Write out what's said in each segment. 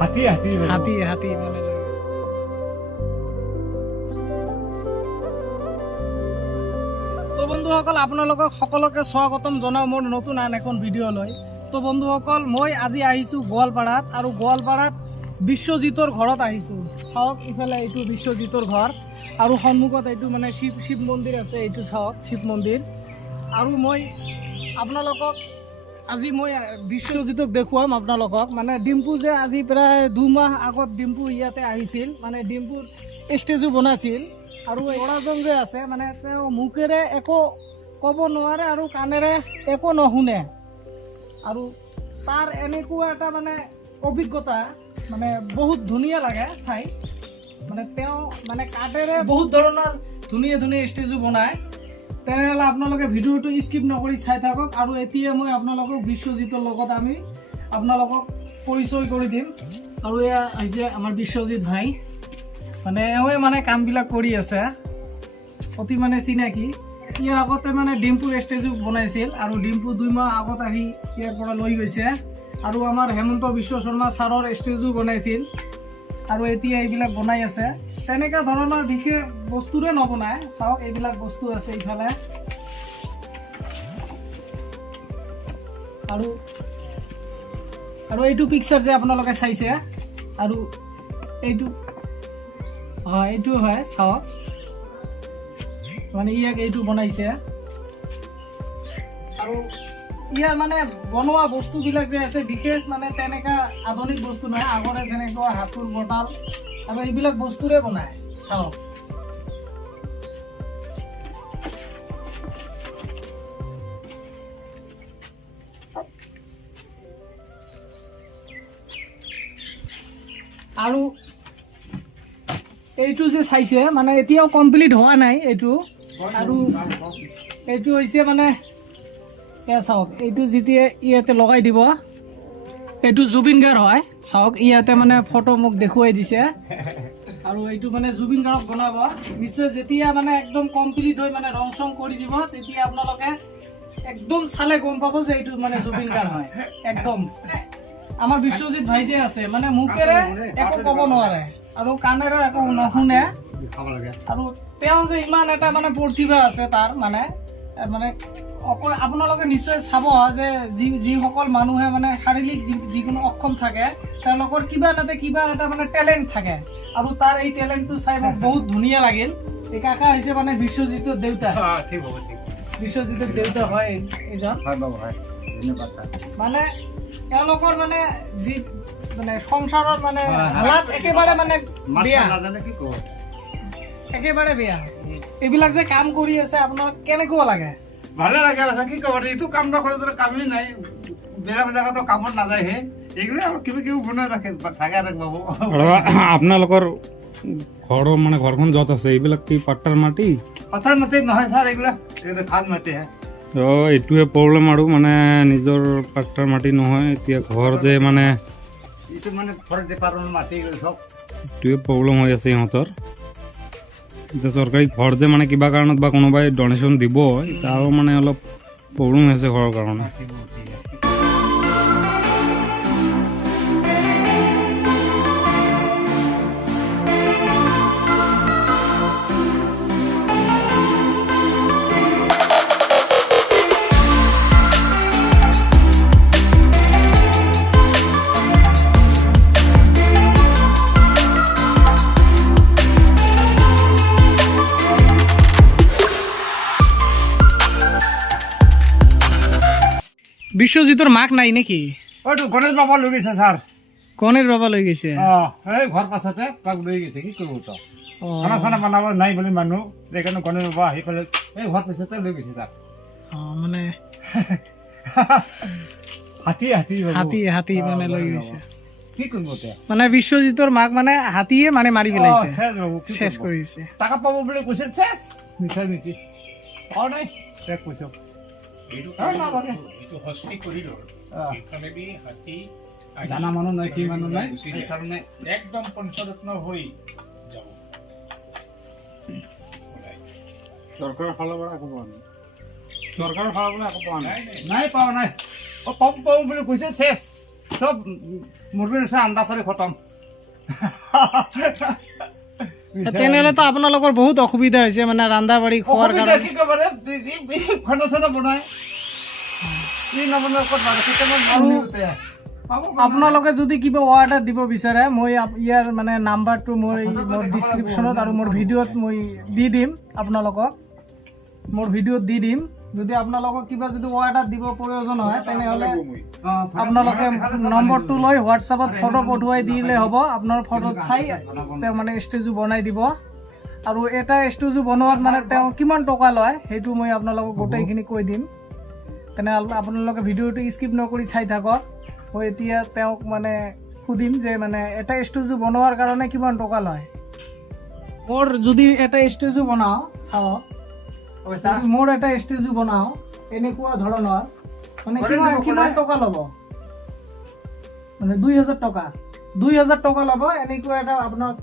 হাতী হাতী হাতী হাতী মানে তো বন্ধুসকল আপোনালোকক সকলোকে স্বাগতম জনাও মোৰ নতুন আন এখন ভিডিঅ' লৈ। তো বন্ধুসকল মই আজি আহিছোঁ গোৱালপাৰাত আৰু গোৱালপাৰাত বিশ্বজিতৰ ঘৰত আহিছোঁ। চাওক ইফালে এইটো বিশ্বজিতৰ ঘৰ আৰু সন্মুখত এইটো মানে শিৱ মন্দিৰ আছে, এইটো চাওক শিৱ মন্দিৰ। আৰু মই আপোনালোকক আজি মই বিশ্বজিতক দেখুৱাম আপোনালোকক। মানে ডিম্পু যে আজি প্ৰায় 2 মাহ আগত ডিম্পু ইয়াতে আহিছিল, মানে ডিম্পুৰ ষ্টেজো বনাইছিল। আৰু ল'ৰাজন যে আছে মানে তেওঁ মুখেৰে একো ক'ব নোৱাৰে আৰু কাণেৰে একো নুশুনে। আৰু তাৰ এনেকুৱা এটা মানে অভিজ্ঞতা, মানে বহুত ধুনীয়া লাগে চাই। মানে তেওঁ মানে কাঠেৰে বহুত ধৰণৰ ধুনীয়া ধুনীয়া ষ্টেজো বনায়। তেনেহ'লে আপোনালোকে ভিডিঅ'টো স্কিপ নকৰি চাই থাকক। আৰু এতিয়া মই আপোনালোকক বিশ্বজিতৰ লগত আমি আপোনালোকক পৰিচয় কৰি দিম। আৰু এয়া হৈছে আমাৰ বিশ্বজিত ভাই, মানে এওঁৱে মানে কামবিলাক কৰি আছে, অতি মানে চিনাকি। ইয়াৰ আগতে মানে ডিম্পুৰ ষ্টেজো বনাইছিল আৰু ডিম্পু 2 মাহ আগত আহি ইয়াৰ পৰা লৈ গৈছে। আৰু আমাৰ হেমন্ত বিশ্ব শৰ্মা ছাৰৰ ষ্টেজো বনাইছিল আৰু এতিয়া এইবিলাক বনাই আছে। তেনেকুৱা ধৰণৰ বিশেষ বস্তুৰে নবনায়। চাওক এইবিলাক বস্তু আছে ইফালে। আৰু এইটো পিকচাৰ যে আপোনালোকে চাইছে, আৰু এইটো এইটো হয় চাওক, মানে ইয়াক এইটো বনাইছে। আৰু ইয়াৰ মানে বনোৱা বস্তুবিলাক যে আছে বিশেষ মানে তেনেকুৱা আধুনিক বস্তু নহয়, আগৰে যেনেকুৱা হাতৰ বটাল আৰু এইবিলাক বস্তুৰে বনায়। চাওক আৰু এইটো যে চাইছে মানে এতিয়াও কমপ্লিট হোৱা নাই এইটো। আৰু এইটো হৈছে মানে চাওক, এইটো যেতিয়া ইয়াতে লগাই দিব, এইটো জুবিন গাৰ্গ হয়। চাওক ইয়াতে মানে ফটো মোক দেখুৱাই দিছে। আৰু এইটো মানে জুবিন গাৰ্গক বনাব নিশ্চয়। যেতিয়া মানে একদম কমপ্লিট হৈ মানে ৰং চং কৰি দিব, তেতিয়া আপোনালোকে একদম চালে গম পাব যে এইটো মানে জুবিন গাৰ্গ হয়। একদম আমাৰ বিশ্বজিত ভাই যে আছে মানে মুখেৰে একো ক'ব নোৱাৰে আৰু কাণেৰে একো নুশুনে। আৰু তেওঁ যে ইমান এটা মানে প্ৰতিভা আছে তাৰ, মানে অকল আপোনালোকে নিশ্চয় চাব যে যিসকল মানুহে মানে শাৰীৰিক যিকোনো অক্ষম থাকে, তেওঁলোকৰ কিবা এটা মানে টেলেণ্ট থাকে। আৰু তাৰ এই টেলেণ্টটো চাই মোক বহুত ধুনীয়া লাগিল। এই কাকা হৈছে মানে বিশ্বজিতৰ দেউতা। বিশ্বজিতৰ দেউতা হয় এইজন। মানে তেওঁলোকৰ মানে যি মানে সংসাৰৰ মানে হালাত একেবাৰে মানে বেয়া, একেবাৰে বেয়া। এইবিলাক যে কাম কৰি আছে আপোনাৰ কেনেকুৱা লাগে? ভালে লাগে। কি ক'ব, এইটো কাম নকৰিলে কামেই নাই। বেলেগ জেগাতো কামত নাযায় হে, এইগুলো আৰু কিবা কিবি বনাই ৰাখে থাকে আৰু বাবু। আপোনালোকৰ ঘৰৰ মানে ঘৰখন য'ত আছে এইবিলাক কি পাট্টাৰ মাটি? পাট্টাৰ মাটি নহয় ছাৰ, এইগুলা ভাল মাটি হে। এইটোৱে প্ৰব্লেম আৰু মানে নিজৰ পাট্টাৰ মাটি নহয়। এতিয়া ঘৰ যে মানে এইটো মানে ফৰেষ্ট ডিপাৰ্টমেণ্ট মাটি চব, এইটোৱে প্ৰব্লেম হৈ আছে সিহঁতৰ। এতিয়া চৰকাৰী ঘৰ যে মানে কিবা কাৰণত বা কোনোবাই ডনেশ্যন দিব, তাৰো মানে অলপ প্ৰব্লেম হৈছে ঘৰৰ কাৰণে। বিশ্বজিতৰ মাক নাই নেকি? এইটো গণেশ বাবা লৈ গৈছে ছাৰ। গণেশ বাবা লৈ গৈছে? এই ঘৰ পাছতে তাক লৈ গৈছে। কি কৰিব তো, খানা চানা বনাব নাই বুলি মানুহ, সেইকাৰণে গণেশ বাবা আহি পেলাই এই ঘৰ পাছতে লৈ গৈছে তাক। মানে হাতী হাতী হাতী হাতী মানে লৈ গৈছে। কি কৰিব মানে বিশ্বজিতৰ মাক মানে হাতীয়ে মানে মাৰি পেলাইছে, শেষ কৰিছে। টাকা পাব বুলি কৈছে, শেষ মিছাই মিছি নাই শেষ কৈছে। জানা মানুহ নাই, কি মানুহ নাই, সেইকাৰণে একদম পঞ্চৰত্ন হৈ যাব। চৰকাৰৰ ফালৰ পৰা একো পোৱা নাই, চৰকাৰৰ ফালৰ পৰা একো পোৱা নাই, নাই পোৱা নাই। পাম পাম বুলি কৈছে, শেষ। চব মুৰ্গীৰ নিচিনা আন্দা কৰি খতম। তেনেহ'লেতো আপোনালোকৰ বহুত অসুবিধা হৈছে মানে ৰান্ধা বাঢ়ি খোৱাৰ অসুবিধা কাৰণে। কি ক'ব ৰে, খানা চানা বনাই কি নবনাই ক'ত মানে কেইটামান মানুহ উঠে। আপোনালোকে যদি কিবা অৰ্ডাৰ দিব বিচাৰে মই ইয়াৰ মানে নাম্বাৰটো মই মোৰ ডিছক্ৰিপশ্যনত আৰু মোৰ ভিডিঅ'ত মই দি দিম আপোনালোকক, মোৰ ভিডিঅ'ত দি দিম। যদি আপোনালোকক কিবা যদি অৰ্ডাৰ দিব প্ৰয়োজন হয় তেনেহ'লে আপোনালোকে নম্বৰটো লৈ হোৱাটছআপত ফটো পঠুৱাই দিলে হ'ব। আপোনাৰ ফটোত চাই তেওঁ মানে ষ্টেজু বনাই দিব। আৰু এটা ষ্টেজু বনোৱাত মানে তেওঁ কিমান টকা লয় সেইটো মই আপোনালোকক গোটেইখিনি কৈ দিম। তেনেহ'লে আপোনালোকে ভিডিঅ'টো স্কিপ নকৰি চাই থাকক। মই এতিয়া তেওঁক মানে সুধিম যে মানে এটা ষ্টেজু বনোৱাৰ কাৰণে কিমান টকা লয়। মোৰ যদি এটা ষ্টেজু বনাওঁ চাওক, মোৰ এটা ষ্টেজু বনাওঁ এনেকুৱা ধৰণৰ মানে কিমান টকা ল'ব, মানে 2000 টকা, 2000 টকা ল'ব। এনেকুৱা এটা আপোনাক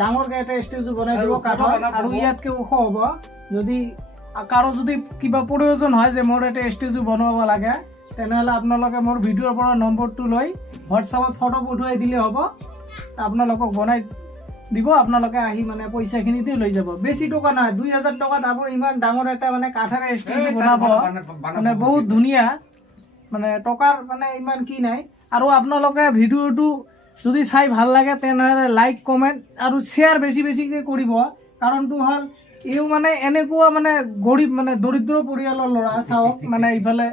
ডাঙৰকৈ এটা ষ্টেজু বনাই দিব কাঠৰ, আৰু ইয়াতকৈ ওখ হ'ব। যদি কাৰো যদি কিবা প্ৰয়োজন হয় যে মোৰ এটা ষ্টেজু বনাব লাগে তেনেহ'লে আপোনালোকে মোৰ ভিডিঅ'ৰ পৰা নম্বৰটো লৈ হোৱাটছআপত ফটো পঠুৱাই দিলে হ'ব। আপোনালোকক বনাই দিব, আপোনালোকে আহি মানে পইচাখিনি দি লৈ যাব। বেছি টকা নহয়, 2000 টকাত আপুনি ইমান ডাঙৰ এটা মানে কাঠেৰে ষ্টেজু বনাব, মানে বহুত ধুনীয়া, মানে টকাৰ মানে ইমান কি নাই। আৰু আপোনালোকে ভিডিঅ'টো যদি চাই ভাল লাগে তেনেহ'লে লাইক কমেণ্ট আৰু শ্বেয়াৰ বেছি বেছিকৈ কৰিব। কাৰণটো হ'ল এইও মানে এনেকুৱা মানে গৰীব মানে দৰিদ্ৰ পৰিয়ালৰ ল'ৰা। চাওক মানে ইফালে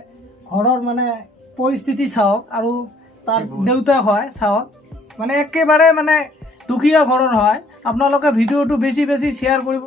ঘৰৰ মানে পৰিস্থিতি চাওক, আৰু তাৰ দেউতাক হয় চাওক, মানে একেবাৰে মানে দুখীয়া ঘৰৰ হয়। আপোনালোকে ভিডিঅ'টো বেছি বেছি শ্বেয়াৰ কৰিব।